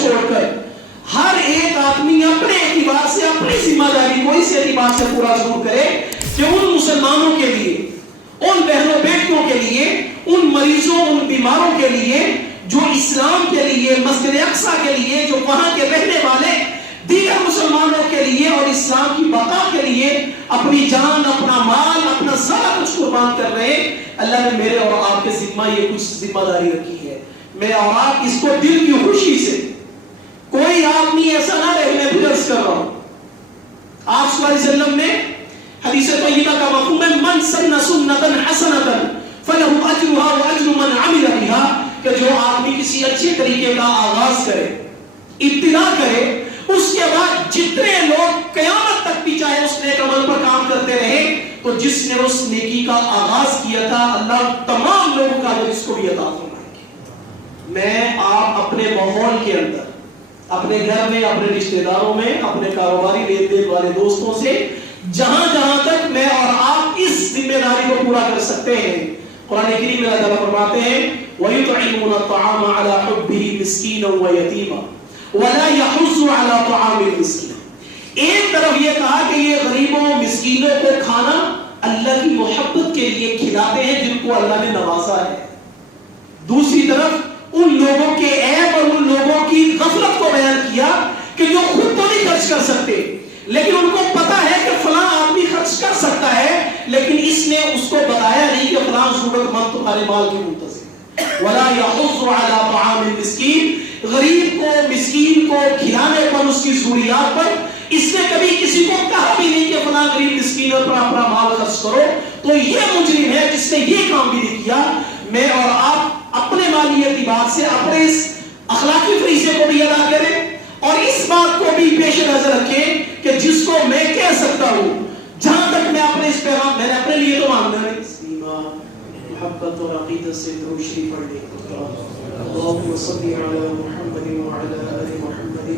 چھوڑ کر ہر ایک آدمی اپنے اعتبار سے اپنی ذمہ داری کو اس اعتبار سے پورا ضرور کرے کہ ان مسلمانوں کے لیے، ان بہنوں بیٹیوں کے لیے، ان مریضوں، ان بیماروں کے لیے جو اسلام کے لیے، مسجد اقصی کے لیے، جو وہاں کے رہنے والے دیگر مسلمانوں کے لیے اور اسلام کی بقا کے لیے اپنی جان، اپنا مال، اپنا سارا کچھ قربان کر رہے ہیں، اللہ نے میرے اور آپ کے ذمہ یہ کچھ ذمہ داری رکھی ہے. میں اور آپ اس کو دل کی خوشی سے، کوئی آدمی ایسا نہ رہے، میں بھی عرض کر رہا ہوں، آپ صلی اللہ علیہ وسلم نے حدیث طیبہ کا مفہوم ہے من سن سنتا حسنتا فلہ اجرھا واجر من عمل بھا، کہ جو آدمی کسی اچھے طریقے کا آغاز کرے، ابتدا کرے، اس کے بعد جتنے لوگ قیامت تک بھی چاہے اس نیک عمل پر کام کرتے رہے، تو جس نے اس نیکی کا آغاز کیا تھا اللہ تمام لوگوں کا اجر اس کو بھی عطا فرمائے گا. میں آپ اپنے ماحول کے اندر، اپنے گھر میں، اپنے رشتہ داروں میں، اپنے کاروباری لین دین والے دوستوں سے، جہاں جہاں تک میں اور آپ اس ذمہ داری کو پورا کر سکتے ہیں، قرآن کریم میں اللہ تعالیٰ فرماتے ہیں وَيُطْعِمُونَ الطَّعَامَ عَلَى حُبِّهِ مِسْكِينًا وَيَتِيمًا وَلَا يَحُضُّ عَلَى طَعَامِ الْمِسْكِينِ. ایک طرف یہ کہا کہ یہ غریبوں، مسکینوں کو کھانا اللہ کی محبت کے لیے کھلاتے ہیں جن کو اللہ نے نوازا ہے. دوسری طرف ان لوگوں کے عیب اور ان لوگوں کی غفلت کو بیان کیا کہ جو خود تو نہیں خرچ کر سکتے، لیکن ان کو پتا ہے کہ فلاں آدمی خرچ کر سکتا ہے، لیکن اس نے اس کو بتایا نہیں کہ فلاں ضرورت مند تمہارے مال کی منتظر ہے. وَلَا يَحُضُّ عَلَى طَعَامِ الْمِسْكِينِ، غریب کو، مسکین کو کھلانے پر، اس کی ضروریات پر اس نے کبھی کسی کو کہا بھی نہیں کہ فلاں غریب مسکین پر اپنا مال خرچ کرو. تو یہ مجرم ہے جس نے یہ کام بھی نہیں کیا. میں اور آپ اپنے مالی اعتبار سے اپنے اس اخلاقی فریضے کو بھی ادا کریں اور اس بات کو بھی پیش نظر رکھیں کہ جس کو میں کہہ سکتا ہوں، جہاں تک میں اپنے اس پیغام، میں نے اپنے لیے تو مانگنا نہیں، سیما محبت اور عقیدت سے درود شریف پڑھنے کو. اللهم صل على محمد وعلى آل محمد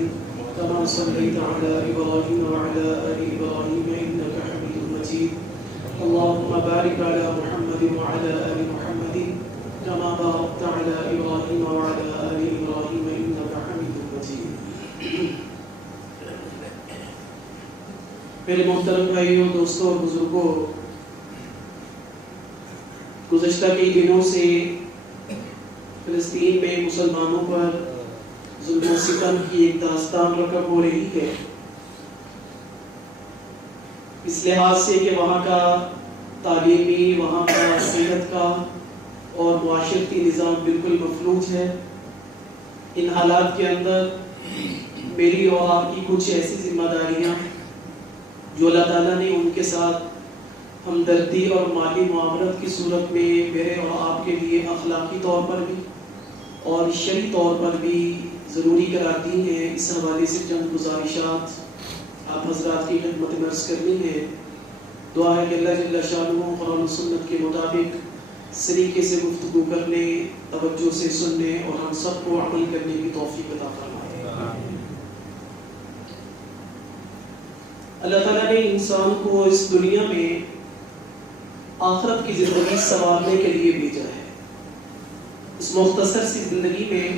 كما صليت على إبراهيم وعلى آل إبراهيم إنك حميد مجيد. اللهم بارك على محمد وعلى آل محمد كما باركت على إبراهيم وعلى آل إبراهيم إنك حميد مجيد. میرے محترم بھائیوں، دوستوں اور بزرگوں، گزشتہ کئی دنوں سے فلسطین میں مسلمانوں پر ظلم و ستم کی ایک داستان رقم ہو رہی ہے، اس لحاظ سے کہ وہاں کا تعلیمی، وہاں کا صحت کا اور معاشرتی نظام بالکل مفلوج ہے. ان حالات کے اندر میری اور آپ کی کچھ ایسی ذمہ داریاں جو اللہ تعالیٰ نے ان کے ساتھ ہمدردی اور مالی معاونت کی صورت میں میرے اور آپ کے لیے اخلاقی طور پر بھی اور شرعی طور پر بھی ضروری قرار دی ہیں، اس حوالے سے چند گزارشات آپ حضرات کی خدمت میں عرض کرنی ہے. دعا ہے کہ اللہ جل شانہ قرآن و سنت کے مطابق سلیقے سے گفتگو کرنے، توجہ سے سننے اور ہم سب کو عمل کرنے کی توفیق عطا فرمائے. اللہ تعالیٰ نے انسان کو اس دنیا میں آخرت کی زندگی سنوارنے کے لیے بھیجا ہے. اس مختصر سی زندگی میں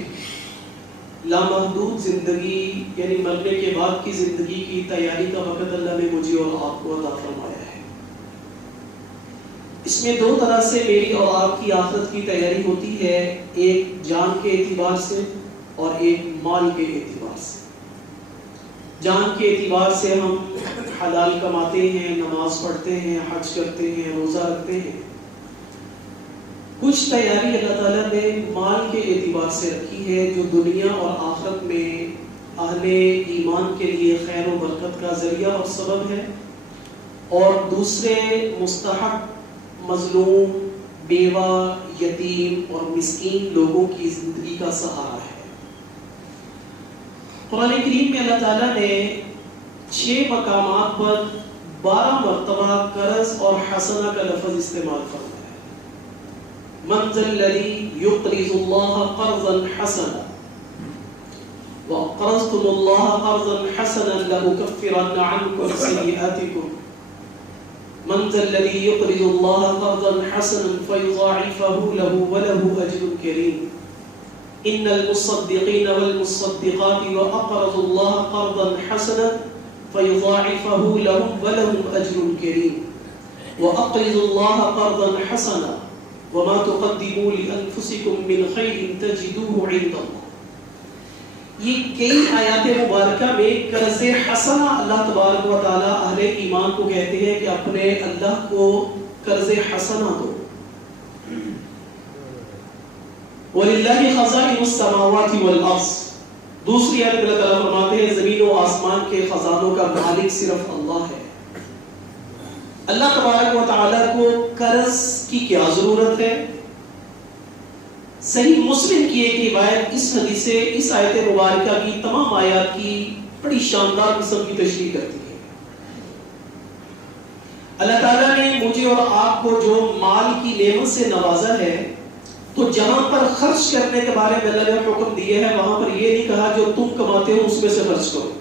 لامحدود زندگی، یعنی مرنے کے بعد کی زندگی کی تیاری کا وقت اللہ نے مجھے اور آپ کو عطا فرمایا ہے. اس میں دو طرح سے میری اور آپ کی آخرت کی تیاری ہوتی ہے، ایک جان کے اعتبار سے اور ایک مال کے اعتبار سے. جان کے اعتبار سے ہم حلال کماتے ہیں، نماز پڑھتے ہیں، حج کرتے ہیں، روزہ رکھتے ہیں. کچھ تیاری اللہ تعالیٰ نے مال کے اعتبار سے رکھی ہے جو دنیا اور آخرت میں اہل ایمان کے لیے خیر و برکت کا ذریعہ اور سبب ہے، اور دوسرے مستحق، مظلوم، بیوہ، یتیم اور مسکین لوگوں کی زندگی کا سہارا ہے. قرآن کریم میں اللہ تعالیٰ نے 6 مقامات پر 12 مرتبہ قرض اور حسنہ کا لفظ استعمال فرمایا. من ذا الذی یقرض اللہ قرضا حسنا وَأَقْرَضْتُمُ اللَّهَ قَرْضًا حَسَنًا لَأُكَفِّرَنَّ عَنْكُمْ سَيِّئَاتِكُمْ من ذا الذي يقرض الله قرضا حسنا فيضاعفه له وله أجر كريم. ان المصدقین والمصدقات واقرضوا اللہ قرضا حسنا فیضاعفہ لهم ولهم اجر کریم واقرضوا اللہ قرضا حسنا وما تقدموا لانفسکم من خیر تجدوه عند اللہ۔ یہ کئی آیات مبارکہ میں قرض حسنہ اللہ تبارک و تعالی اہل ایمان کو کہتے ہیں کہ اپنے اللہ کو قرض حسنہ دو۔ وَلِلَّهِ خَزَائِنُ السَّمَاوَاتِ وَالْأَرْضِ، دوسری آیت میں اللہ تعالیٰ فرماتے ہیں زمین و آسمان کے خزانوں کا مالک صرف اللہ ہے۔ اللہ تبارک و تعالیٰ کو قرض کی کیا ضرورت ہے؟ صحیح مسلم کی ایک روایت اس حدیث سے اس آیت مبارکہ کی تمام آیات کی بڑی شاندار قسم کی تشریح کرتی ہے۔ اللہ تعالیٰ نے مجھے اور آپ کو جو مال کی نعمت سے نوازا ہے، تو جہاں پر خرچ کرنے کے بارے میں اللہ نے حکم دیا ہے وہاں پر یہ نہیں کہا جو تم کماتے ہو اس میں سے خرچ کرو،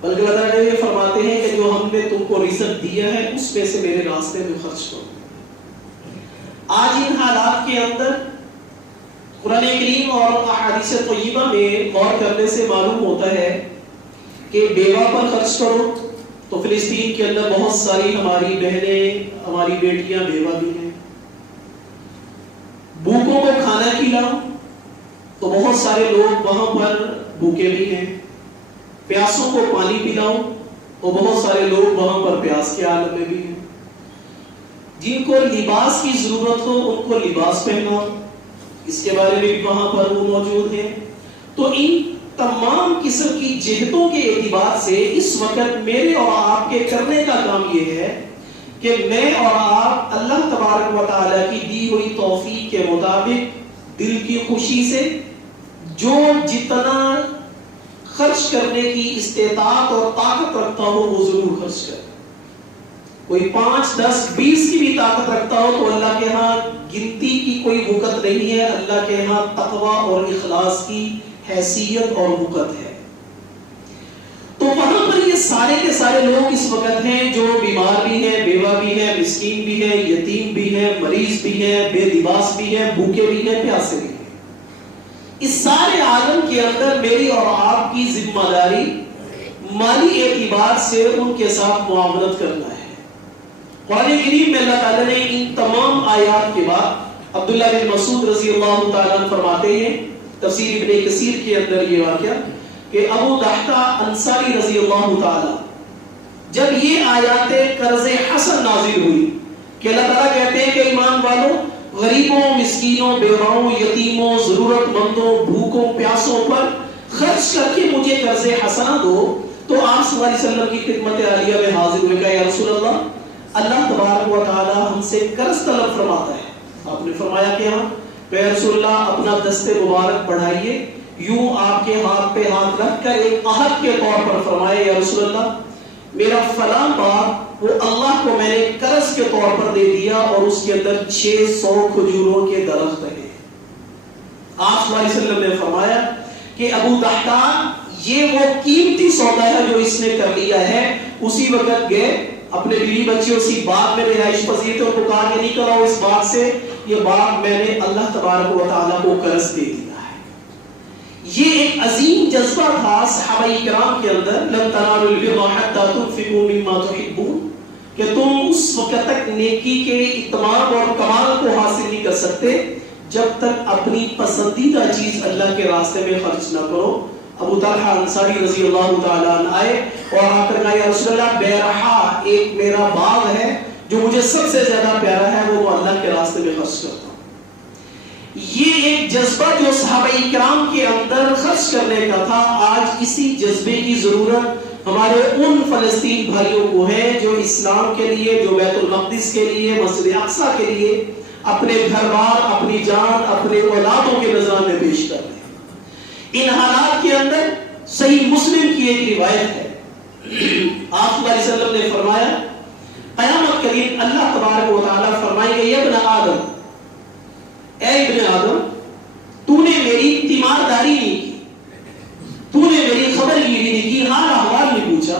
بلکہ اللہ تعالیٰ نے یہ فرماتے ہیں کہ جو ہم نے تم کو رزق دیا ہے اس میں سے میرے راستے میں خرچ کرو۔ آج ان حالات کے اندر قرآن کریم اور احادیث طیبہ میں غور کرنے سے معلوم ہوتا ہے کہ بیوہ پر خرچ کرو، تو فلسطین کے اندر بہت ساری ہماری بہنیں، ہماری بیٹیاں بیوہ بھی ہیں۔ بھوکوں کو کھانا کھلاؤ، تو بہت سارے لوگ وہاں پر بھوکے بھی ہیں۔ پیاسوں کو پانی پلاؤ، تو بہت سارے لوگ وہاں پر پیاس کے عالم میں بھی ہیں۔ جن کو لباس کی ضرورت ہو ان کو لباس پہناؤ، اس کے بارے میں بھی وہاں پر وہ موجود ہیں۔ تو ان تمام قسم کی جہتوں کے اعتبار سے اس وقت میرے اور آپ کے کرنے کا کام یہ ہے کہ میں اور آپ اللہ تبارک و تعالیٰ کی دی ہوئی توفیق کے مطابق دل کی خوشی سے جو جتنا خرچ کرنے کی استطاعت اور طاقت رکھتا ہو وہ ضرور خرچ کرے۔ کوئی 5، 10، 20 کی بھی طاقت رکھتا ہو تو اللہ کے ہاں گنتی کی کوئی وقت نہیں ہے، اللہ کے ہاں تقوی اور اخلاص کی حیثیت اور وقت ہے۔ تو وہاں پر یہ سارے کے سارے لوگ اس وقت ہیں جو بیمار بھی ہیں، بیوہ بھی ہیں، مسکین بھی ہیں، یتیم بھی ہیں، مریض بھی ہیں، بے لباس بھی ہیں، بھوکے بھی ہیں، پیاسے بھی ہیں۔ اس سارے عالم کے اندر میری اور آپ کی ذمہ داری مالی اعتبار سے ان کے ساتھ معاملت کرنا ہے۔ قرآن کریم میں اللہ تعالیٰ نے ان تمام آیات کے بعد عبداللہ بن مسعود رضی اللہ تعالیٰ فرماتے ہیں، تفسیر ابن کثیر کے اندر یہ واقعہ کہ ابو دحدہ انصاری رضی اللہ تعالی جب یہ آیات قرض حسن نازل ہوئی کہ اللہ تعالیٰ کہتے ہیں کہ ایمان والوں غریبوں، مسکینوں، بیواؤں، یتیموں، ضرورت مندوں، بھوکوں، پیاسوں پر خرچ کر کے مجھے قرض حسنہ دو، تو آپ صلی اللہ علیہ وسلم کی خدمت عالیہ میں حاضر ہوئے کہ یا رسول اللہ تبارک و تعالی ہم سے قرض طلب فرماتا ہے۔ آپ نے فرمایا کہ ہاں، کہ یا رسول اللہ اپنا دست مبارک بڑھائیے، یوں آپ کے ہاتھ پہ ہاتھ رکھ کر ایک عہد کے طور پر فرمائے یا رسول اللہ میرا فلاں باغ وہ اللہ کو میں نے قرض کے طور پر دے دیا اور اس کے اندر 600 کھجوروں کے درخت ہیں۔ آپ صلی اللہ علیہ وسلم نے فرمایا کہ ابو دحدہ یہ وہ قیمتی سودا ہے جو اس نے کر لیا ہے۔ اسی وقت گئے اپنے بیوی بچے اسی باغ میں رہائش پذیر تھے، ان کو کہا کہ نکل آؤ اس باغ سے، یہ باغ میں نے اللہ تبارک و تعالیٰ کو قرض دے دیا ہے۔ یہ ایک عظیم جذبہ تھا صحابہ کرام کے اندر، لن تنالوا البر حتى تنفقوا مما تحبون، کہ تم اس وقت تک نیکی کے اتمام اور کمال کو حاصل نہیں کر سکتے جب تک اپنی پسندیدہ چیز اللہ کے راستے میں خرچ نہ کرو۔ ابو طلحہ انصاری رضی اللہ تعالیٰ عنہ آئے اور آ کر کہا یا رسول اللہ بیرحا ایک میرا باغ ہے جو مجھے سب سے زیادہ پیارا ہے، وہ اللہ کے راستے میں خرچ کرتا ہوں۔ یہ ایک جذبہ جو صحابہ کرام کے اندر خرچ کرنے کا تھا، آج اسی جذبے کی ضرورت ہمارے ان فلسطین بھائیوں کو ہے جو اسلام کے لیے، جو بیت المقدس کے لیے، مسجد اقصی کے لیے اپنے گھر بار، اپنی جان، اپنے اولادوں کے نذرانے پیش کر رہے ہیں۔ ان حالات کے اندر صحیح مسلم کی ایک روایت ہے، آپ صلی اللہ علیہ وسلم نے فرمایا قیامت کے دن اللہ تبارک و تعالیٰ فرمائیں گے یا ابن آدم، اے ابن آدم تو نے میری تیمارداری نہیں کی، تو نے میری خبر گیری نہیں کی، حال احوال نہیں پوچھا،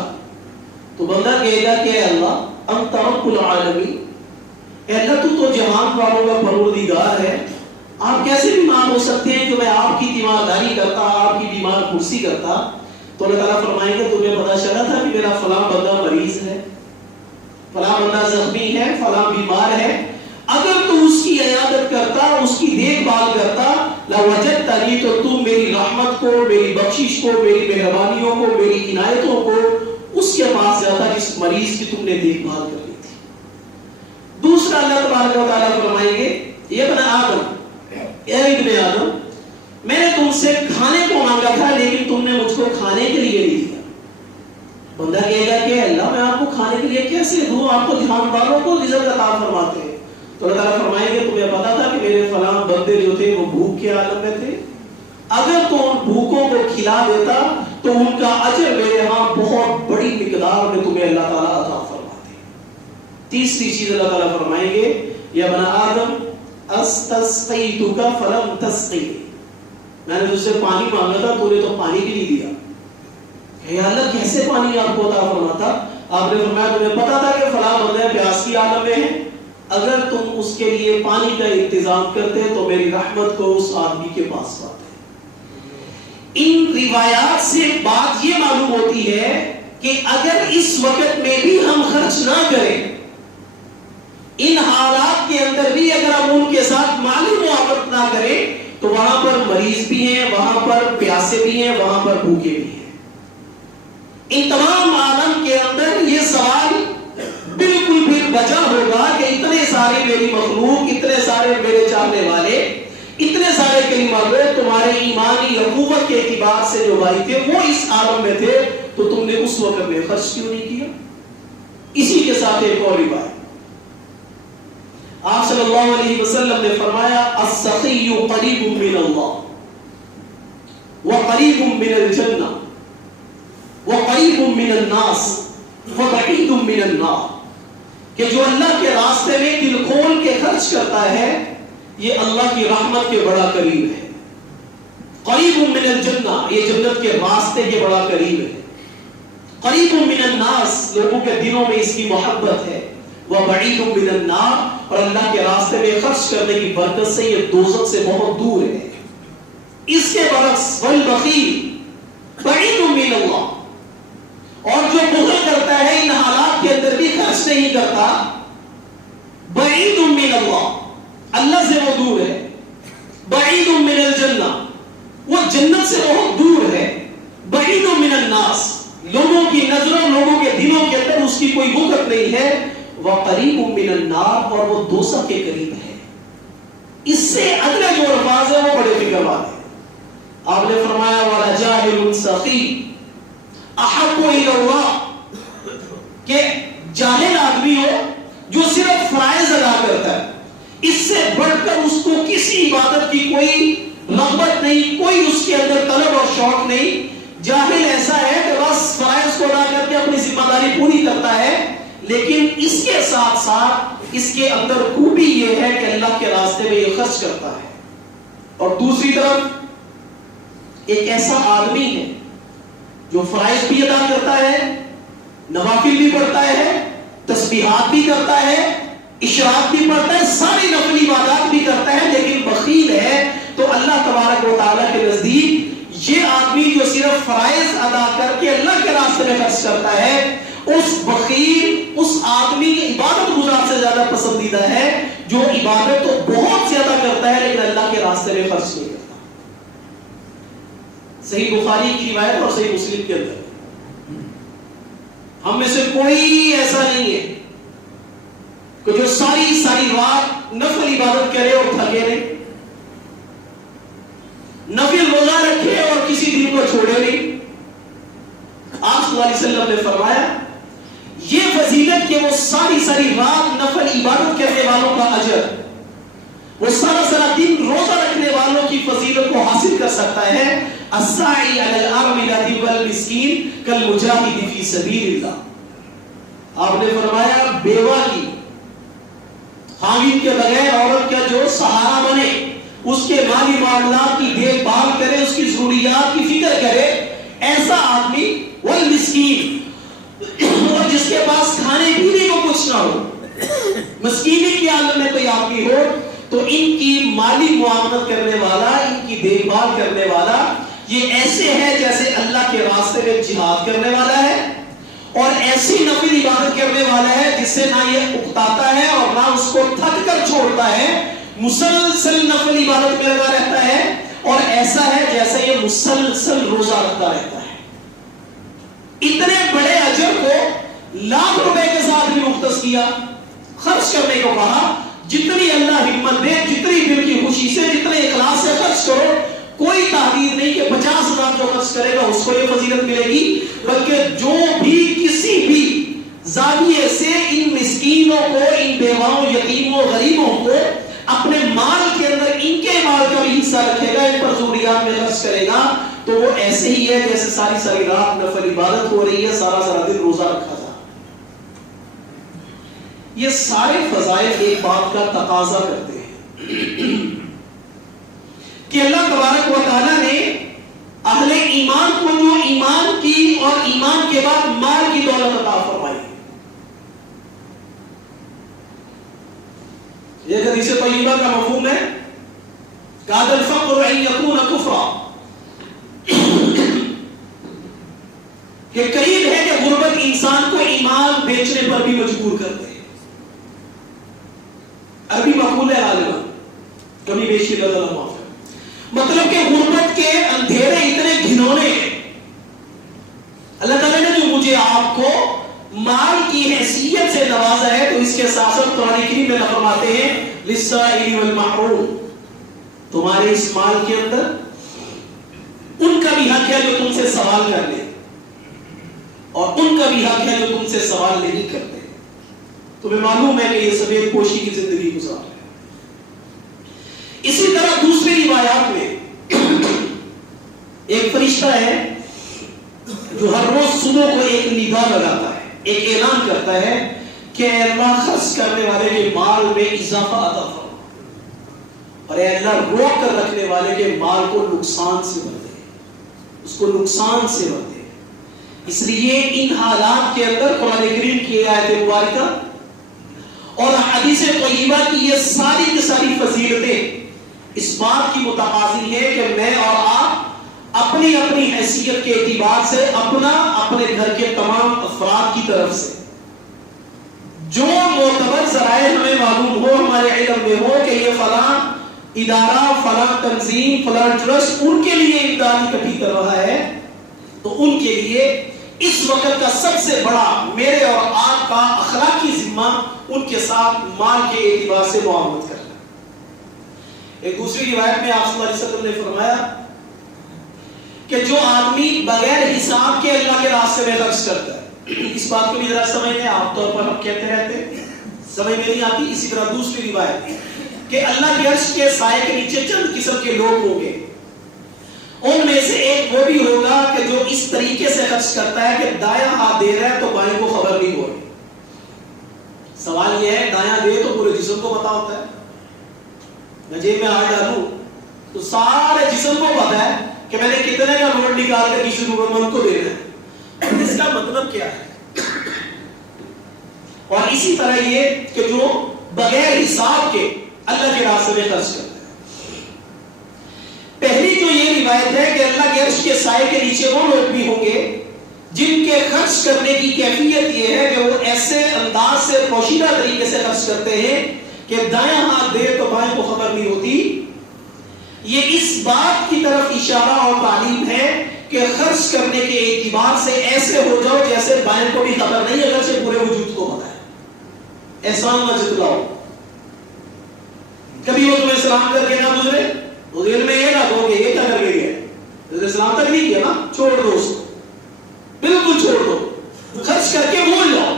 تو بندہ کہے گا کہ اے اللہ انت رب العالمین، اے اللہ تو جہان والوں کا پروردگار ہے، آپ کیسے بیمار ہو سکتے ہیں کہ میں آپ کی تیمارداری کرتا، آپ کی بیمار کرسی کرتا؟ تو اللہ تعالیٰ فرمائیں گے تمہیں پتا چلا تھا کہ میرا فلاں بندہ مریض ہے، فلاں بندہ زخمی ہے، فلاں بیمار ہے، اگر تم اس کی عیادت کرتا، اس کی دیکھ بھال کرتا، لوجدتنی، تو تم میری رحمت کو، میری بخشش کو، میری مہربانیوں کو، میری عنایتوں کو اس کے پاس جاتا جس مریض کی تم نے دیکھ بھال کر لی تھی۔ دوسرا اللہ تبارک و تعالیٰ فرمائیں گے یہ ابن آدم، اے ابن آدم، میں نے تم سے کھانے کو مانگا تھا لیکن تم نے مجھ کو کھانے کے لیے نہیں دیا۔ بندہ کہے گا کہ اللہ میں آپ کو کھانے کے لیے کیسے دوں، آپ کو دھیان والوں کو رزق عطا فرماتے ہیں۔ تو اللہ تعالیٰ فرمائیں گے تمہیں پتا تھا کہ میرے فلاں بندے جو تھے وہ بھوک کے عالم میں تھے، اگر تو ان بھوکوں کو کھلا دیتا تو ان کا اجر میرے ہاں بہت بڑی مقدار میں تمہیں اللہ تعالیٰ عطا فرماتے۔ تیسری چیز اللہ تعالیٰ فرمائیں گے یا ابن آدم استسقیتک فلم تسقی، میں نے تجھ سے پانی مانگا تھا تو نے تو پانی بھی نہیں دیا۔ کہ اللہ کیسے پانی آپ کو عطا فرماتا؟ آپ نے فرمایا تمہیں پتا تھا کہ فلاں بندے پیاس کی عالم میں ہیں، اگر تم اس کے لیے پانی کا انتظام کرتے تو میری رحمت کو اس آدمی کے پاس پاتے۔ ان روایات سے بات یہ معلوم ہوتی ہے کہ اگر اس وقت میں بھی ہم خرچ نہ کریں، ان حالات کے اندر بھی اگر ہم ان کے ساتھ مالی معاونت نہ کریں تو وہاں پر مریض بھی ہیں، وہاں پر پیاسے بھی ہیں، وہاں پر بھوکے بھی ہیں۔ ان تمام عالم کے اندر یہ سوال بالکل بھی بجا ہوگا کہ اتنے سارے میری مخلوق، اتنے سارے میرے چاہنے والے، اتنے سارے کلمہ گو تمہارے ایمانی اخوت کے اعتبار سے جو بھائی تھے وہ اس عالم میں تھے، تو تم نے اس وقت میں خرچ کیوں نہیں کیا؟ اسی کے ساتھ ایک اور روایت، آپ صلی اللہ علیہ وسلم نے فرمایا السخی قریب من اللہ وقریب من الجنہ وقریب من الناس وبعید من النار، کہ جو اللہ کے راستے میں دل کھول کے خرچ کرتا ہے یہ اللہ کی رحمت کے بڑا قریب ہے۔ قریب من الجنہ، یہ جنت کے راستے کے بڑا قریب ہے۔ قریب من الناس، لوگوں کے دلوں میں اس کی محبت ہے۔ وبعید من النار، اور اللہ کے راستے میں خرچ کرنے کی برکت سے یہ دوزخ سے بہت دور ہے۔ اس کے برعکس والبخیل بعید من اللہ، اور جو بخل کرتا ہے ان حالات کے اندر بھی خرچ نہیں کرتا، بعید من اللہ، اللہ سے وہ دور ہے۔ بعید من الجنہ، وہ جنت سے بہت دور ہے۔ بعید من الناس، لوگوں کی نظروں، لوگوں کے دلوں کے اندر اس کی کوئی وقت نہیں ہے۔ وقریب من النار، اور وہ دوزخ کے قریب ہے۔ اس سے اگلے جو الفاظ ہیں وہ بڑے فکر والے۔ آپ نے فرمایا وَلَجَاهِلٌ سَخِيٌّ احب الى اللہ، کہ جاہل آدمی ہو جو صرف فرائض ادا کرتا ہے، اس سے بڑھ کر اس کو کسی عبادت کی کوئی رغبت نہیں، کوئی اس کے اندر طلب اور شوق نہیں۔ جاہل ایسا ہے کہ بس فرائض کو ادا کر کے اپنی ذمہ داری پوری کرتا ہے، لیکن اس کے ساتھ ساتھ اس کے اندر خوبی یہ ہے کہ اللہ کے راستے میں یہ خرچ کرتا ہے۔ اور دوسری طرف ایک ایسا آدمی ہے جو فرائض بھی ادا کرتا ہے، نوافل بھی پڑھتا ہے، تسبیحات بھی کرتا ہے، اشراق بھی پڑھتا ہے، ساری نفلی عبادات بھی کرتا ہے، لیکن بخیل ہے۔ تو اللہ تبارک و تعالیٰ کے نزدیک یہ آدمی جو صرف فرائض ادا کر کے اللہ کے راستے میں خرچ کرتا ہے، اس بخیل، اس آدمی عبادت گزار سے زیادہ پسندیدہ ہے جو عبادت تو بہت زیادہ کرتا ہے لیکن اللہ کے راستے میں خرچ نہیں کرتا۔ صحیح بخاری کی روایت اور صحیح مسلم کے اندر ہم میں سے کوئی ایسا نہیں ہے کہ جو ساری رات نفل عبادت کرے اور تھکے نہیں، نفل روزہ رکھے اور کسی دن کو چھوڑے نہیں۔ آپ صلی اللہ علیہ وسلم نے فرمایا یہ فضیلت کہ وہ ساری رات نفل عبادت کرنے والوں کا اجر، وہ سارا دن روزہ رکھنے والوں کی فضیلت کو حاصل کر سکتا ہے۔ الساعی علی الارملۃ والمسکین کالمجاہد فی سبیل اللہ۔ آپ نے فرمایا بیوہ کی، خاوند کے بغیر عورت کا جو سہارا بنے، اس کے مالی معاملات کی دیکھ بھال کرے، اس کی ضروریات کی فکر کرے، ایسا آدمی، والمسکین، اور جس کے پاس کھانے پینے کو کچھ نہ ہو، مسکینی کی حالت میں کوئی آدمی ہو تو ان کی مالی معاونت کرنے والا، ان کی دیکھ بھال کرنے والا، یہ ایسے ہے جیسے اللہ کے راستے میں جہاد کرنے والا ہے، اور ایسی نفل عبادت کرنے والا ہے جس سے نہ یہ اکتاتا ہے اور نہ اس کو تھک کر چھوڑتا ہے، مسلسل نفل عبادت میں لگا رہتا ہے، اور ایسا ہے جیسے یہ مسلسل روزہ رکھتا رہتا ہے۔ اتنے بڑے اجر کو لاکھ روپے کے ساتھ بھی مختص کیا، خرچ کرنے کو کہا، جتنی اللہ ہمت دے، جتنی دل کی خوشی سے، جتنے اخلاص سے خرچ کرو، کوئی تحدید نہیں کہ 50,000 جو خرچ کرے گا اس کو یہ فضیلت ملے گی، بلکہ جو بھی کسی بھی زاویے سے ان مسکینوں کو، ان بیواؤں، یتیموں، غریبوں کو اپنے مال کے اندر ان کے مال کا بھی حصہ رکھے گا، ان پر ضروریات میں خرچ کرے گا، تو وہ ایسے ہی ہے جیسے ساری ساری رات نفل عبادت ہو رہی ہے، سارا سارا دن روزہ رکھا جا۔ یہ سارے فضائل ایک بات کا تقاضا کرتے ہیں کہ اللہ تبارک و تعالیٰ نے اہل ایمان کو جو ایمان کی اور ایمان کے بعد مال کی دولت عطا فرمائی۔ یہ حدیث طیبہ کا مفہوم ہے کاد الفقر ان یکون کفرا، کہ قریب ہے کہ غربت انسان کو ایمان بیچنے پر بھی مجبور کر دے۔ عربی مقول ہے غالباً، کمی بیشی رضا اللہ معاف ہے، مطلب کہ غربت کے اندھیرے اتنے گھنونے ہیں۔ اللہ تعالیٰ نے جو مجھے آپ کو مال کی حیثیت سے نوازا ہے، تو اس کے ساتھ ساتھ قرآن کریم میں فرماتے ہیں للسائل والمحروم، تمہارے اس مال کے اندر ان کا بھی حق ہے جو تم سے سوال کر لے، اور ان کا بھی حق ہے جو تم سے سوال نہیں کرتے۔ تمہیں معلوم ہے کہ یہ سفید پوشی کی زندگی گزار رہے ہیں۔ اسی طرح دوسری روایات میں ایک فرشتہ ہے جو ہر روز صبح کو ایک نگاہ لگاتا ہے، ایک اعلان کرتا ہے کہ اے اللہ خرچ کرنے والے کے مال میں اضافہ عطا فرما، اور اے اللہ روک کر رکھنے والے کے مال کو نقصان سے بچا دے، اس کو نقصان سے بچا دے۔ اس لیے ان حالات کے اندر قرآن کریم کی آیت مبارکہ اور حدیث طیبہ کی یہ ساری کی ساری فضیلتیں اس بات کی متقاضی ہے کہ میں اور آپ اپنی اپنی حیثیت کے اعتبار سے، اپنا، اپنے گھر کے تمام افراد کی طرف سے جو معتبر ذرائع ہمیں معلوم ہو، ہمارے علم میں ہو کہ یہ فلاں ادارہ، فلاں تنظیم، فلاں ٹرسٹ ان کے لیے امداد اکٹھی کر رہا ہے، تو ان کے لیے اس وقت کا سب سے بڑا میرے اور آپ کا اخلاقی ذمہ ان کے ساتھ مال کے اعتبار سے معاملت کرنا۔ ایک دوسری روایت میں آپ صلی اللہ علیہ وسلم نے فرمایا کہ جو آدمی بغیر حساب کے اللہ کے راستے میں خرچ کرتا ہے، اس بات کو بھی ذرا سمجھیں، عام طور پر ہم کہتے رہتے ہیں، سمجھ میں نہیں آتی۔ اسی طرح دوسری روایت کہ اللہ کے عرش کے سائے کے نیچے چند قسم کے لوگ ہوں گے، ان میں سے ایک وہ بھی ہوگا کہ جو اس طریقے سے خرچ کرتا ہے کہ دایاں ہاتھ دے رہا ہے تو بائیں کو خبر نہیں ہو رہی۔ سوال یہ ہے دایاں دے تو پورے جسم کو پتا ہوتا ہے، میں جیب میں ہاتھ ڈالوں تو سارے جسم کو پتا ہے کہ میں نے کتنے کا نوٹ نکال کر کسی ضرورت مند کو دینا ہے، اس کا مطلب کیا ہے؟ اور اسی طرح یہ کہ جو بغیر حساب کے اللہ کے راستے میں خرچ کرتا ہے۔ پہلی جو یہ روایت ہے کہ اللہ کے عرش کے سائے کے نیچے وہ لوگ بھی ہوں گے جن کے خرچ کرنے کی کیفیت یہ ہے کہ وہ ایسے انداز سے پوشیدہ طریقے سے خرچ کرتے ہیں کہ دایاں ہاتھ دے تو بائیں کو خبر نہیں ہوتی۔ یہ اس بات کی طرف اشارہ اور تعلیم ہے کہ خرچ کرنے کے اعتبار سے ایسے ہو جاؤ جیسے بائیں کو بھی خبر نہیں، اگرچہ پورے وجود کو پتا ہے۔ احسان نہ جتلاؤ، کبھی وہ تمہیں سلام کر کے نہ گزرے، وہ دل میں یہ نہ کہو کہ یہ کیا کر گئی ہے، سلام تک نہیں کیا نا، چھوڑ دو اس کو، بالکل چھوڑ دو، خرچ کر کے بھول جاؤ۔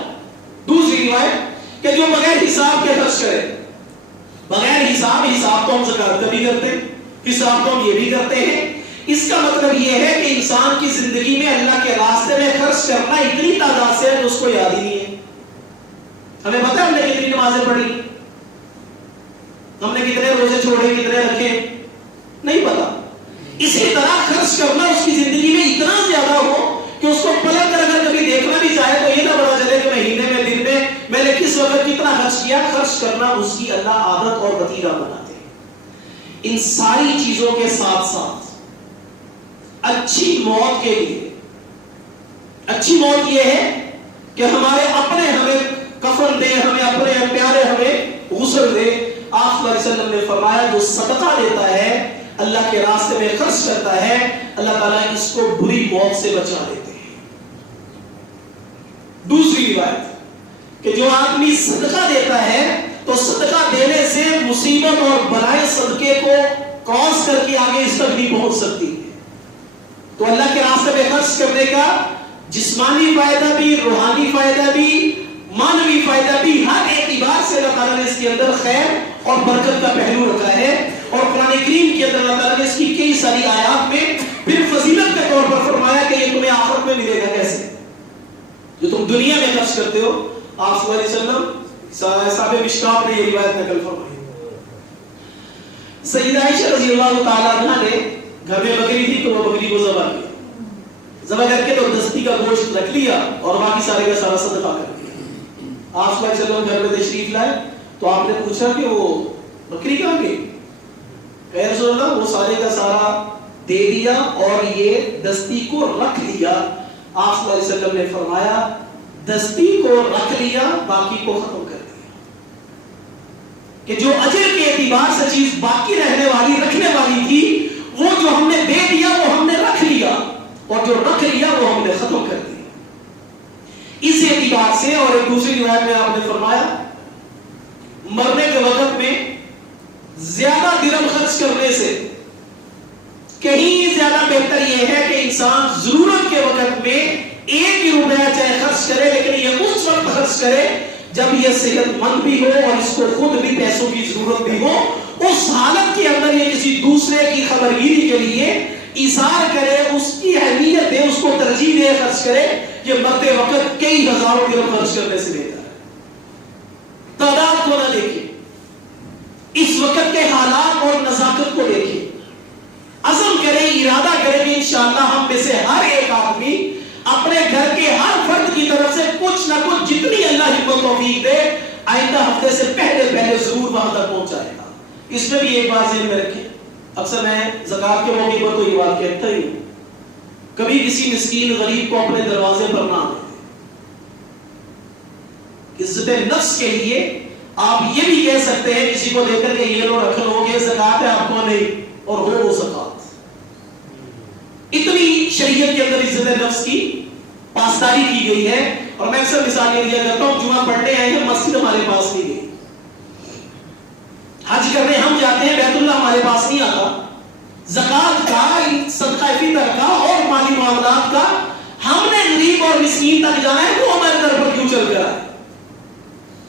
دوسری روایت کہ جو بغیر حساب کے خرچ کرے، بغیر حساب تو ہم زکات کا بھی کرتے ہیں، حساب تو ہم یہ بھی کرتے ہیں، اس کا مطلب یہ ہے کہ انسان کی زندگی میں اللہ کے راستے میں خرچ کرنا اتنی تعداد سے ہے کہ اس کو یاد ہی نہیں ہے۔ ہمیں پتہ ہے ہم نے کتنی نمازیں پڑھی، ہم نے کتنے روزے چھوڑے، کتنے رکھے، نہیں پتا۔ اسی طرح خرچ کرنا اس کی زندگی میں اتنا زیادہ ہو کہ اس کو پلٹ کر اگر کبھی دیکھنا بھی چاہے تو یہ نہ پتا چلے کہ مہینے میں، دن میں میں نے کس وقت کتنا خرچ کیا؟ خرچ کرنا اس کی اللہ عادت اور وتیرہ بناتے ہیں۔ ان ساری چیزوں کے ساتھ ساتھ اچھی موت کے لیے، اچھی موت یہ ہے کہ ہمارے اپنے ہمیں کفن دے، ہمیں اپنے پیارے ہمیں غسل دے۔ آپ صلی اللہ علیہ وسلم نے فرمایا جو صدقہ دیتا ہے، اللہ کے راستے میں خرچ کرتا ہے، اللہ تعالیٰ اس کو بری موت سے بچا دیتے ہیں۔ دوسری روایت کہ جو آدمی صدقہ دیتا ہے تو صدقہ دینے سے مصیبت اور بلائیں صدقے کو کراس کر کے آگے اس تک نہیں پہنچ سکتی۔ تو اللہ کے راستے میں خرچ کرنے کا جسمانی فائدہ بھی، روحانی فائدہ بھی، مانوی فائدہ بھی، ہر اعتبار سے اللہ تعالیٰ نے اس کے اندر خیر اور برکت کا پہلو رکھا ہے۔ اور قرآن کریم کے اندر اللہ تعالیٰ نے اس کی کئی ساری آیات میں پھر فضیلت کے طور پر فرمایا کہ یہ تمہیں آخرت میں ملے گا کیسے، جو تم دنیا میں خرچ کرتے ہو۔ آپ صلی اللہ علیہ وسلم صاحب مشکات نے یہ روایت نقل فرمائی۔ سیدہ عائشہ رضی اللہ تعالیٰ عنہ نے گھر میں بکری تھی تو وہ بکری کو ذبح کیا، ذبح کر کے تو دستی کا گوشت رکھ لیا اور باقی سارے کا سارا صدقہ کر دیا۔ آپ صلی اللہ علیہ وسلم گھر میں تشریف لائے تو آپ نے پوچھا کہ وہ بکری کہاں گئی؟ کہ رسول اللہ وہ سارے کا سارا دے دیا اور یہ دستی کو رکھ لیا۔ آپ صلی اللہ علیہ وسلم نے فرمایا دستی کو رکھ لیا، باقی کو ختم کر دیا۔ کہ جو اجر کے اعتبار سے چیز باقی رہنے والی، رکھنے والی تھی، وہ جو ہم نے دے دیا وہ ہم نے رکھ لیا، اور جو رکھ لیا وہ ہم نے ختم کر دیا۔ اس اعتبار سے، اور ایک دوسری روایت میں آپ نے فرمایا مرنے کے وقت میں زیادہ درہم خرچ کرنے سے کہیں زیادہ بہتر یہ ہے کہ انسان ضرورت کے وقت میں ایک ہی روپیہ چاہے خرچ کرے، لیکن یہ اس وقت خرچ کرے جب یہ صحت مند بھی ہو اور اس کو خود بھی پیسوں کی ضرورت بھی ہو۔ اس حالت کے اندر یہ کسی دوسرے کی خبرگیری کے لیے ایثار کرے، اس کی اہمیت دے، اس کو ترجیح دے، خرچ کرے، یہ مرتے وقت کئی ہزاروں درہم خرچ کرنے سے بہتر ہے۔ تعداد کو نہ دیکھیں، اس وقت کے حالات اور نزاکت کو دیکھیں، عزم کریں، ارادہ کریں کہ انشاءاللہ ہم میں سے ہر ایک آدمی اپنے گھر کے ہر فرد کی طرف سے کچھ نہ کچھ جتنی اللہ ہمت توفیق دے آئندہ ہفتے سے پہلے ضرور وہاں تک پہنچائے گا۔ اس میں بھی ایک بات ذہن میں رکھیں، اکثر میں زکات کے موقع پر تو یہ بات کہتا ہی ہوں، کبھی کسی مسکین غریب کو اپنے دروازے پر نہ آنے دیں۔ عزت نفس کے لیے آپ یہ بھی کہہ سکتے ہیں کسی کو دے کر کے یہ لو رکھ لو، یہ زکات ہے آپ کو نہیں، اور وہ زکات۔ اتنی شریعت کے اندر عزت نفس کی پاسداری کی گئی ہے۔ اور میں اکثر مثال یہ دیا کرتا ہوں، جمعہ پڑھنے آئے ہیں، مسجد ہمارے پاس نہیں گئی، حج کرنے ہم جاتے ہیں، بیت اللہ ہمارے پاس نہیں آتا، زکات کا، صدقہ فطر کا اور مالی معاملات کا ہم نے غریب اور مسکین تک جانا ہے، وہ ہمارے در پر کیوں چل کر آئے؟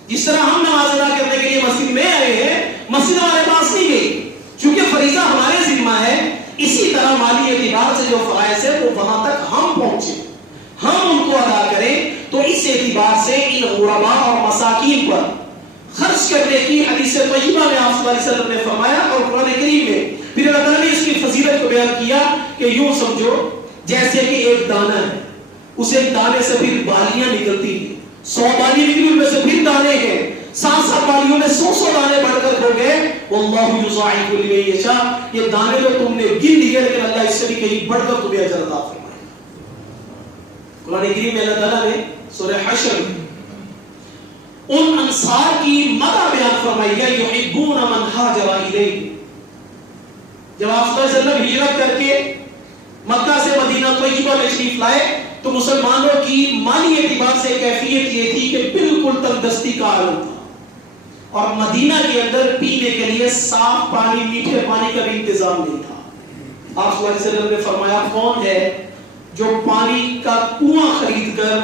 جس طرح ہم نماز ادا کرنے کے لیے مسجد میں آئے ہیں، مسجد ہمارے پاس نہیں گئی، چونکہ فریضہ ہمارے ذمہ ہے۔ اسی طرح مالی اعتبار سے جو فرائض ہے وہ وہاں تک ہم پہنچے، ہم ان کو ادا کریں۔ تو اس اعتبار سے ان غرباء اور مساکین پر خرچ کرنے کی حدیث طیبہ میں آپ صلی اللہ علیہ وسلم نے فرمایا، اور قرآن کریم میں پھر اللہ تعالیٰ نے اس کی فضیلت کو بیان کیا کہ یوں سمجھو جیسے کہ ایک دانہ ہے، اس ایک دانے سے پھر بالیاں نکلتی ہیں، 100 بالی نکلی ان میں سے پھر دانے ہیں، 7 بالیوں میں 100 دانے بڑھ کر ہو گئے، واللہ یضاعف لمن یشاء۔ یہ دانے تو تم نے گن لیے لیکن اللہ اس سے بھی کہیں بڑھ کر تمہیں اجر عطا فرمائے گا۔ قرآن کریم میں اللہ تعالیٰ نے سورہ حشر میں ان انصار کی مدح بیان فرمائی ہے، یحبون من ہاجر الیہ۔ جب آپ صلی اللہ علیہ وسلم ہجرت کر کے مکہ سے مدینہ طیبہ میں تشریف لائے تو مسلمانوں کی مالی اعتبار سے کیفیت یہ تھی کہ بالکل تنگ دستی کا عالم تھا، اور مدینہ کے اندر پینے کے لیے صاف پانی، میٹھے پانی کا بھی انتظام نہیں تھا۔ آپ صلی اللہ علیہ وسلم نے فرمایا کون ہے جو پانی کا کنواں خرید کر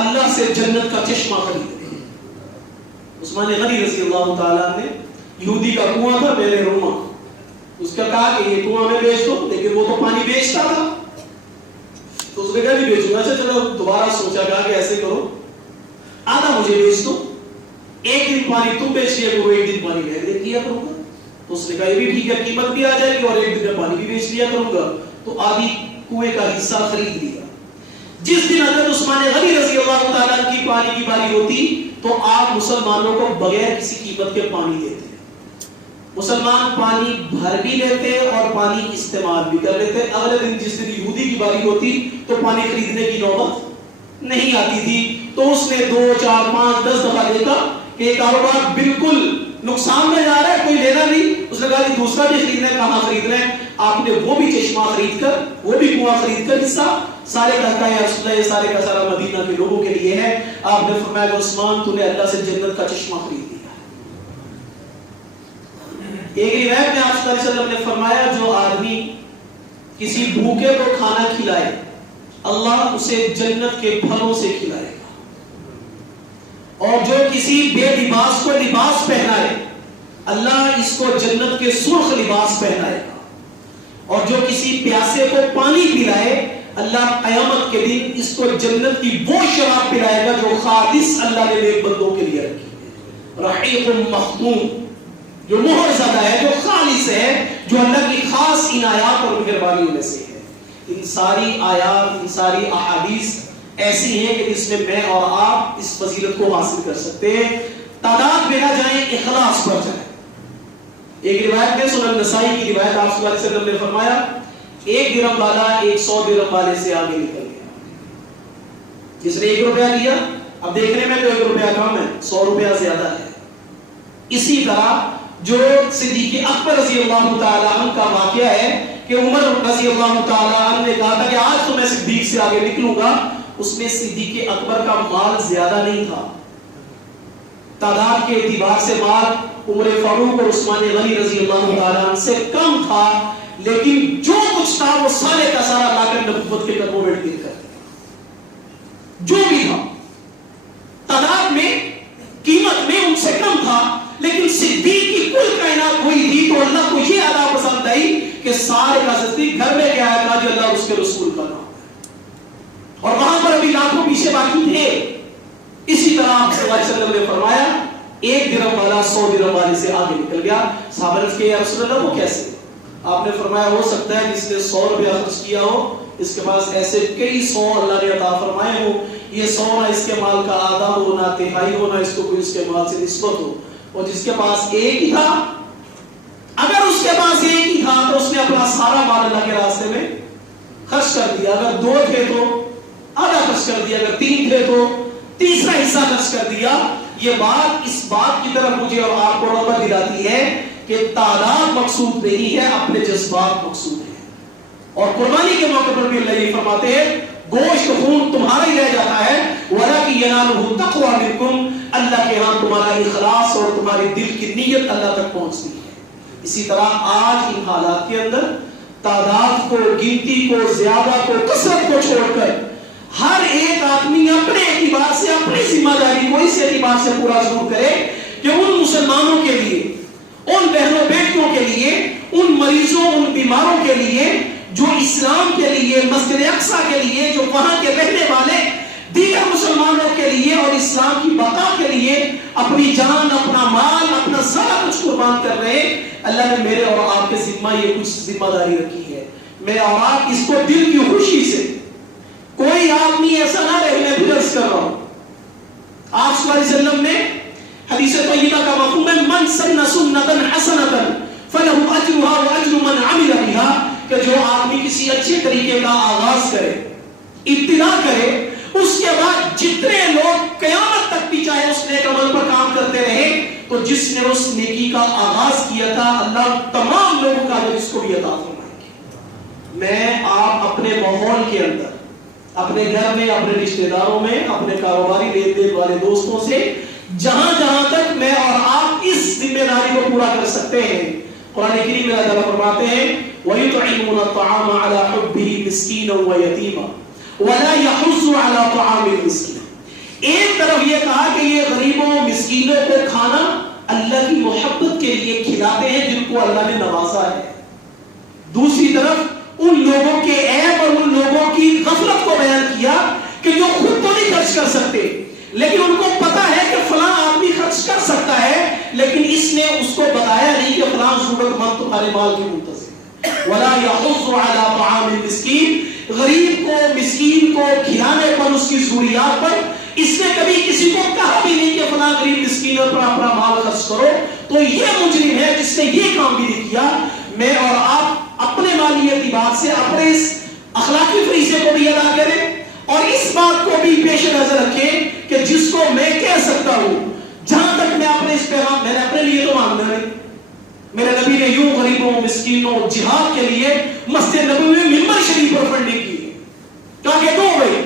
اللہ سے جنت کا چشمہ خرید لے؟ عثمان غنی رضی اللہ تعالیٰ نے، یہودی کا کنواں تھا میرے روما، اس کا کہا کہ یہ کنواں میں بیچ دو، لیکن وہ تو پانی بیچتا تھا، تو اس نے کہا نہیں بیچوں گا۔ اچھا چلو دوبارہ سوچا، کہا کہ ایسے کرو آدھا مجھے بیچ دو، ایک دن پانی تم بیچ لیا کرو، ایک دن پانی میں دے دیا کروں گا۔ تو اس نے کہا یہ بھی ٹھیک ہے، قیمت بھی آ جائے گی اور ایک دن میں پانی بھی بیچ لیا کروں گا۔ تو آدھی کنویں کا حصہ خرید لیا۔ جس دن حضرت عثمان غنی رضی اللہ تعالیٰ عنہ کی پانی کی باری ہوتی تو آپ مسلمانوں کو بغیر کسی قیمت کے پانی دیتے. مسلمان پانی بھر بھی لیتے اور پانی استعمال بھی کر لیتے. اگلے دن جس دن یہودی کی باری ہوتی تو پانی خریدنے کی نوبت نہیں آتی تھی. تو اس نے 2 4 5 10 دفعہ دیکھا کہ یہ کاروبار بالکل نقصان میں جا رہا ہے, کوئی لینا نہیں. اس نے کہا کہ دوسرا بھی خریدنا ہے, کہاں خریدنا ہے؟ آپ نے وہ بھی چشمہ خرید کر, وہ بھی کنواں خرید کر حصہ سارے کا یا رسول اللہ, یہ سارے کا سارا مدینہ کے لوگوں کے لیے ہے. آپ نے فرمایا کہ عثمان تو نے اللہ سے جنت کا چشمہ خرید لیا. ایک روایت میں آپ صلی اللہ علیہ وسلم نے فرمایا جو آدمی کسی بھوکے کو کھانا کھلائے اللہ اسے جنت کے پھلوں سے کھلائے گا, اور جو کسی بے لباس کو لباس پہنائے اللہ اس کو جنت کے سرخ لباس پہنائے گا, اور جو کسی پیاسے کو پانی پلائے اللہ قیامت کے دن اس کو جنت کی وہ شراب پلائے گا جو خالص اللہ نے نیک بندوں کے لیے رکھی ہے, رحیق مختوم, جو مہر زدہ ہے, جو خالص ہے, جو اللہ کی خاص عنایات اور مہربانیوں میں سے ہے. ان ساری آیات, ان ساری احادیث ایسی ہیں کہ جس میں میں اور آپ اس فضیلت کو حاصل کر سکتے ہیں. تعداد میں نہ جائیں, اخلاص پر جائیں. ایک روایت میں سنن نسائی کی روایت آپ صلی اللہ علیہ وسلم نے فرمایا 1 درہم والا 100 درہم والے سے آگے نکل گیا. جس نے 1 روپیہ دیا, اب دیکھنے میں تو 1 روپیہ کم ہے, 100 روپیہ زیادہ ہے. اسی طرح جو صدیق اکبر رضی اللہ تعالیٰ عنہ کا واقعہ ہے کہ عمر رضی اللہ تعالیٰ عنہ نے کہا تھا کہ آج تو میں صدیق سے آگے نکلوں گا, اس میں صدیق اکبر کا مال زیادہ نہیں تھا, تعداد کے اعتبار سے مال عمر فاروق اور عثمان غنی رضی اللہ تعالیٰ عنہ سے کم تھا, لیکن جو کچھ تھا وہ سارے کا سارا لا کر نبوت کے قدموں میں ٹیک کر دیا. جو بھی تھا تعداد میں, قیمت میں ان سے کم تھا, لیکن صدیق کی کل کائنات ہوئی تھی تو اللہ کو یہ ادا پسند آئی کہ سارے کا صدیق گھر میں گیا ہے جو اللہ اس کے رسول کا نام ہے, اور وہاں پر ابھی لاکھوں پیچھے باقی تھے. اسی طرح آپ صلی اللہ علیہ وسلم نے فرمایا 1 درہم والا 100 درہم والے سے آگے نکل گیا. صحابہ نے کہا یا رسول اللہ وہ کیسے؟ آپ نے فرمایا ہو سکتا ہے جس نے 100 روپیہ خرچ کیا ہو اس کے پاس ایسے کئی 100 اللہ نے عطا فرمائے ہو, یہ 100 نہ اس کے مال کا آدھا ہو نہ تہائی ہو نہ اس کو کوئی اس کے مال سے نسبت ہو, اور جس کے پاس ایک ہی تھا, اگر اس کے پاس ایک ہی تھا تو اس نے اپنا سارا مال اللہ کے راستے میں خرچ کر دیا. اگر 2 تھے تو آدھا خرچ کر دیا, اگر 3 تھے تو تیسرا حصہ خرچ کر دیا. یہ بات اس بات کی طرف مجھے اور آپ کو رغبت دلاتی ہے کہ تعداد مقصود نہیں ہے, اپنے جذبات مقصود ہے. اور قربانی کے موقع پر بھی اللہ یہ فرماتے ہیں گوشت خون تمہارا ہی رہ جاتا ہے, وَلَكِنْ يَنَالُهُ التَّقْوَىٰ مِنْكُمْ, اللہ کے ہاں تمہارا اخلاص اور تمہاری دل کی نیت اللہ تک پہنچتی ہے. اسی طرح آج ان حالات کے اندر تعداد کو, گنتی کو, زیادہ کو, کثرت کو چھوڑ کر ہر ایک آدمی اپنے اعتبار سے, اپنی ذمہ داری کو اس اعتبار سے پورا ضرور کرے کہ ان مسلمانوں کے لیے, ان بہنوں بیٹیوں کے لیے, ان مریضوں, ان بیماروں کے لیے جو اسلام کے لیے, مسجد اقصی کے لیے, جو وہاں کے رہنے والے دیگر مسلمانوں کے لیے اور اسلام کی بقا کے لیے اپنی جان, اپنا مال, اپنا سارا کچھ قربان کر رہے ہیں. اللہ نے میرے اور آپ کے ذمہ یہ کچھ ذمہ داری رکھی ہے. میں اور آپ اس کو دل کی خوشی سے, کوئی آدمی ایسا نہ رہے, میں بھی عرض کر رہا ہوں, آپ صلی اللہ علیہ وسلم نے حدیث طیبہ کا مفہوم ہے من سن سنتا حسنتا فلہ اجرها واجر من عمل بها, کہ جو آدمی کسی اچھے طریقے کا آغاز کرے, ابتدا کرے, اس کے بعد جتنے لوگ قیامت تک بھی چاہے اس نیک عمل پر کام کرتے رہے, تو جس نے اس نیکی کا آغاز کیا تھا اللہ تمام لوگوں کا اجر اس کو بھی عطا فرمائے گا. میں آپ اپنے ماحول کے اندر, اپنے گھر میں, اپنے رشتہ داروں میں, اپنے کاروباری لین دین والے دوستوں سے, جہاں جہاں تک میں اور آپ اس ذمہ داری کو پورا کر سکتے ہیں, قرآن کریم میں اللہ فرماتے ہیں وَيُطْعِمُونَ الطَّعَامَ عَلَى حُبِّهِ مِسْكِينًا وَيَتِيمًا وَلَا يَحُضُّ عَلَى طَعَامِ الْمِسْكِينِ. ایک طرف یہ کہا کہ یہ غریبوں, مسکینوں کو کھانا اللہ کی محبت کے لیے کھلاتے ہیں جن کو اللہ نے نوازا ہے. دوسری طرف ان لوگوں کے عیب اور ان لوگوں کی غفلت کو بیان کیا کہ جو خود تو نہیں خرچ کر سکتے, لیکن ان کو پتا ہے کہ فلاں آدمی خرچ کر سکتا ہے, لیکن اس نے اس کو بتایا نہیں کہ فلاں ضرورت مند تمہارے مال کی منتظر ہے. وَلَا يَحُضُّ عَلَى طَعَامِ الْمِسْكِينِ, غریب کو, مسکین مسکین کو کھلانے پر، اس کی ضروریات پر، اس نے کبھی کسی کو کہا بھی نہیں کہ فلاں غریب مسکین پر اپنا مال خرچ کرو. تو یہ مجرم ہے جس نے یہ کام بھی نہیں کیا. میں اور آپ اپنے مالی اعتبار سے اپنے اس اخلاقی فریضے کو بھی ادا کریں اور اس بات کو بھی پیش نظر رکھیں کہ جس کو میں کہہ سکتا ہوں، جہاں تک میں اپنے اس پیغام، میں نے اپنے لیے تو مانگنا نہیں. میرے نبی نے یوں غریبوں، مسکینوں، جہاد کے لیے مسجد نبوی میں منبر شریف پر فنڈنگ کی ہے. کہا کہ دو بھائی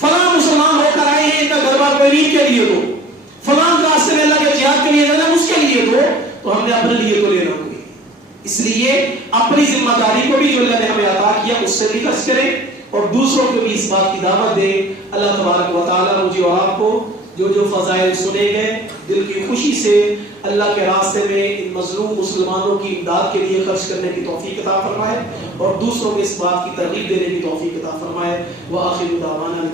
فلاں مسلمان ہو کر آئے ہیں، ان کا گھر بار غریب کے لیے دو، فلاں راستے میں اللہ کے جہاد کے لیے دینا، اس کے لیے دو. تو ہم نے اپنے لیے تو لینا ہوگی. اس لیے اپنی ذمہ داری کو بھی جو اللہ نے ہمیں عطا کیا اس سے بھی خرچ کریں اور دوسروں کو بھی اس بات کی دعوت دیں. اللہ تبارک و تعالیٰ مجھے اور آپ کو جو فضائل سنے گئے دل کی خوشی سے اللہ کے راستے میں ان مظلوم مسلمانوں کی امداد کے لیے خرچ کرنے کی توفیق عطا فرمائے اور دوسروں کو اس بات کی ترغیب دینے کی توفیق عطا فرمائے. وآخر دعوانا